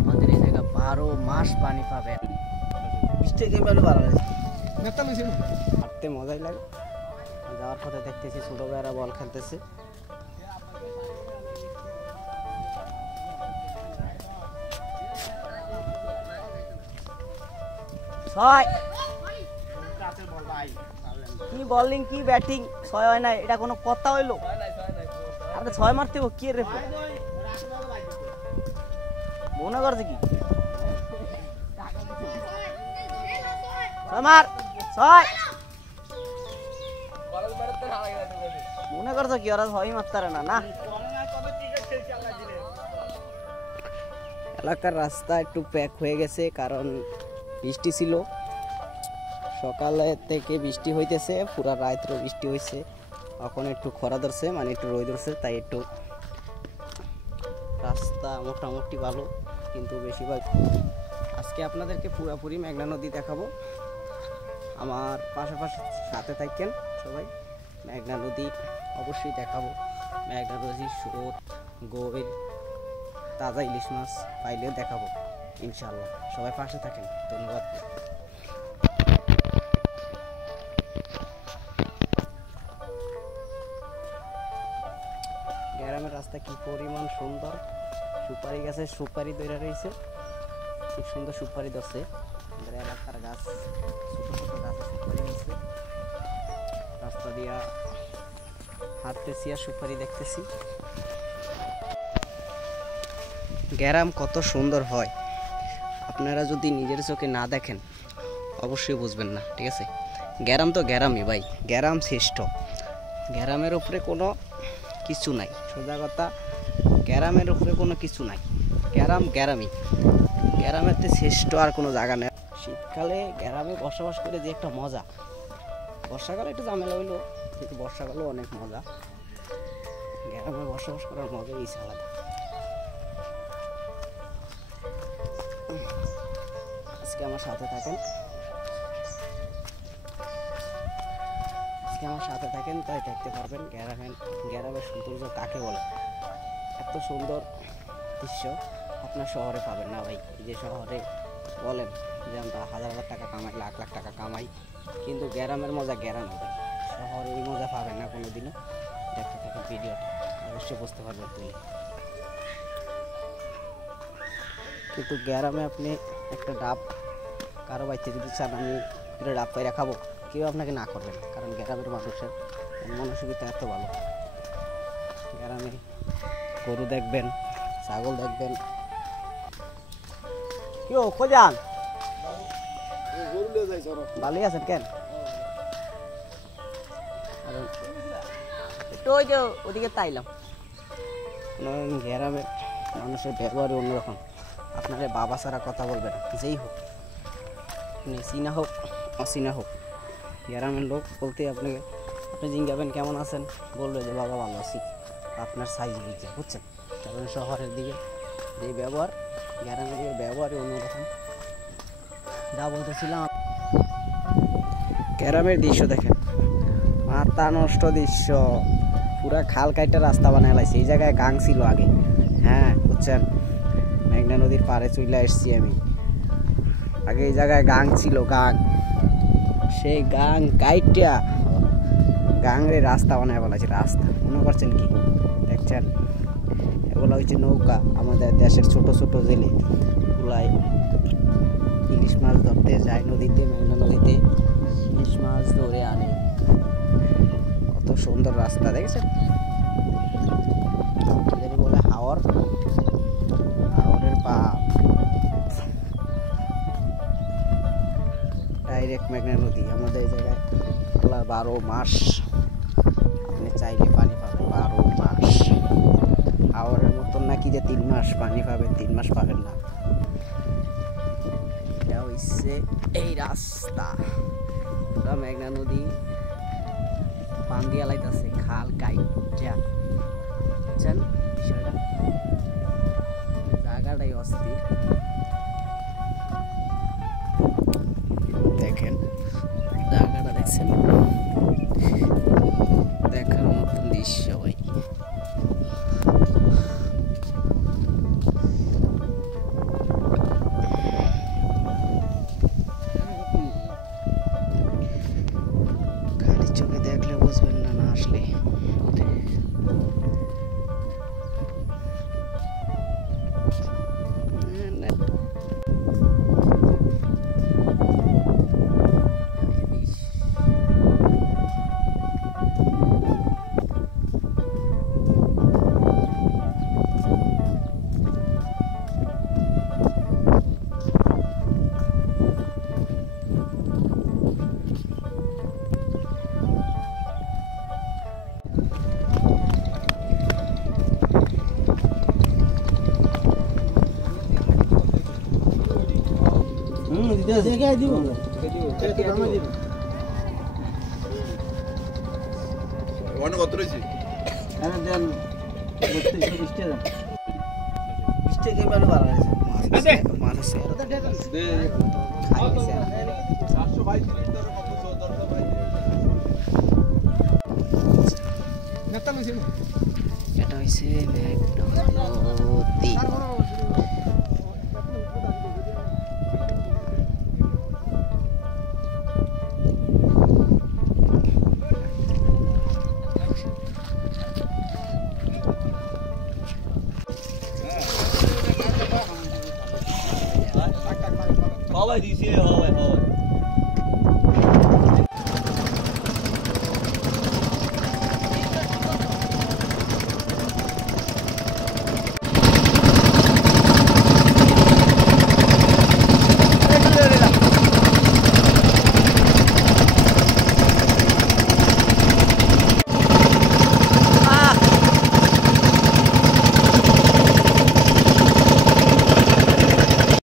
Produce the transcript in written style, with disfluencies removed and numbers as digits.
আমাদের এই জায়গা 12 মাস পানি পাবেন। হাঁটতে মজাই লাগে। যাওয়ার পথে দেখতেছি ছোট ভাইয়েরা বল খেলতেছে। কি বোলিং কি ব্যাটিং, 6 হয় না, এটা কোনো কথা হইলো? আরে 6 মারতে কি রে মনে করছে কি? 6 মার 6 মনে করছো কি ওরা 6 মারতারে না? না, এলাকার রাস্তা একটু প্যাক হয়ে গেছে, কারণ বৃষ্টি ছিল। সকালে থেকে বৃষ্টি হইতেছে, পুরা রাত্রে বৃষ্টি হয়েছে। এখন একটু খরা ধরছে, মানে একটু রোদ ধরছে, তাই একটু রাস্তা মোটামুটি ভালো, কিন্তু বেশিরভাগ আজকে আপনাদেরকে পুরাপুরি মেঘনা নদী দেখাবো। আমার পাশাপাশি সাথে থাকেন সবাই, মেঘনা নদী অবশ্যই দেখাবো। মেঘনা নদীর স্রোত, গোয়েল, তাজা ইলিশ মাছ পাইলেও দেখাবো ইনশাআল্লাহ। সবাই পাশে থাকেন, ধন্যবাদ। গ্রামের রাস্তা কি পরিমাণ সুন্দর, সুপারি গাছে সুপারি ধরে রয়েছে, খুব সুন্দর সুপারি ধরছে। আমাদের এলাকার গাছ, ছোট ছোট গাছে সুপারি হয়েছে। রাস্তা দিয়া হাঁটতেছি আর সুপারি দেখতেছি। গ্রাম কত সুন্দর হয়, আপনারা যদি নিজের চোখে না দেখেন অবশ্যই বুঝবেন না, ঠিক আছে? গ্রাম তো গ্রামই ভাই, গ্রাম শ্রেষ্ঠ। গ্রামের উপরে কোনো কিছু নাই, সোজা কথা, গ্রামের উপরে কোনো কিছু নাই। গ্রাম গ্রামই, গ্রামের তো শ্রেষ্ঠ আর কোনো জায়গা নেই। শীতকালে গ্রামে বসবাস করে যে একটা মজা, বর্ষাকালে একটু ঝামেলা হইলো, কিন্তু বর্ষাকালেও অনেক মজা। গ্রামে বসবাস করার মজাই আলাদা। আজকে আমার সাথে থাকেন, আমার সাথে থাকেন, তাই দেখতে পারবেন গ্রামের সৌন্দর্য কাকে বলে। এত সুন্দর দৃশ্য আপনার শহরে পাবেন না ভাই। এই যে শহরে বলেন যে আমরা হাজার হাজার টাকা কামাই, লাখ লাখ টাকা কামাই, কিন্তু গ্রামের মজা গ্রামে ভাই, শহরে এই মজা পাবেন না কোনোদিনও। দেখতে থাকেন ভিডিওটা, অবশ্যই বুঝতে পারবেন তুমি। কিন্তু গ্রামে আপনি একটা ডাব কারো বাড়িতে যদি চান আমি এটা ডাব পাই রাখাবো, কেউ আপনাকে না করবে না, কারণ গ্রামের মানুষের মানসিকতা এত ভালো। গ্রামে গরু দেখবেন, ছাগল দেখবেন। কি ও খোঁজান ভালোই আছেন কেন? একটু ওই যে ওদিকে তাইলাম। গ্রামের মানুষের ব্যবহার অন্যরকম, আপনাকে বাবা ছাড়া কথা বলবে না, যেই হোক, চীনা হোক অচীনা হোক। গ্রামের লোক বলতে আপনাকে, আপনি জিজ্ঞাবেন কেমন আছেন, বলবে যে বাবা ভালো আছি, আপনার সাইজ বুঝছে, বুঝছেন? কারণ শহরের দিকে যে ব্যবহার, গ্রামের দিকে ব্যবহারই অন্যরকম। যা বলতেছিলাম, গ্রামের দৃশ্য দেখেন, মাথা নষ্ট দৃশ্য। পুরা খাল কাইটা রাস্তা বানায় লাইছে। এই জায়গায় গাং ছিল আগে, হ্যাঁ বুঝছেন? মেঘনা নদীর পাড়ে চলে এসছি আমি। আগে এই জায়গায় গাং ছিল, গাং, সেই গাং কাইটা গাংরে রাস্তা বানায় বলাছে। রাস্তা মনে করছেন কি? দেখছেন, এগুলো হচ্ছে নৌকা। আমাদের দেশের ছোট ছোট জেলে গুলাই ইলিশ মাছ ধরতে যায় নদীতে, মেঘনা নদীতে ইলিশ মাছ ধরে আনে। কত সুন্দর রাস্তা দেখছেন? বলে হাওর, হাওরের পা ডাইরেক্ট মেঘনা নদী। আমাদের এই জায়গায় 12 মাস আপনি চাইলে পানি পাবেন, 12 মাস। হাওরের মতন নাকি যে 3 মাস পানি পাবেন, 3 মাস পাবেন না। এটা হচ্ছে এই রাস্তা, পুরা মেঘনা নদী পান দিয়া লাইতেছে, খাল কাইটা। বুঝছেন বিষয়টা? জায়গাটাই অস্থির। দেখেন জায়গাটা, দেখছেন? দেখার মতন দৃশ্য ভাই। অনেক কত রয়েছে দেন 20 টাকা 20 টাকা মানে বাড়া আছে মাছ আছে খাই গেছে 422 লিটার কত 422 নেতা লইছে এটা হইছে মেঘনা নদী হাওয়াই দিছে হাওয়াই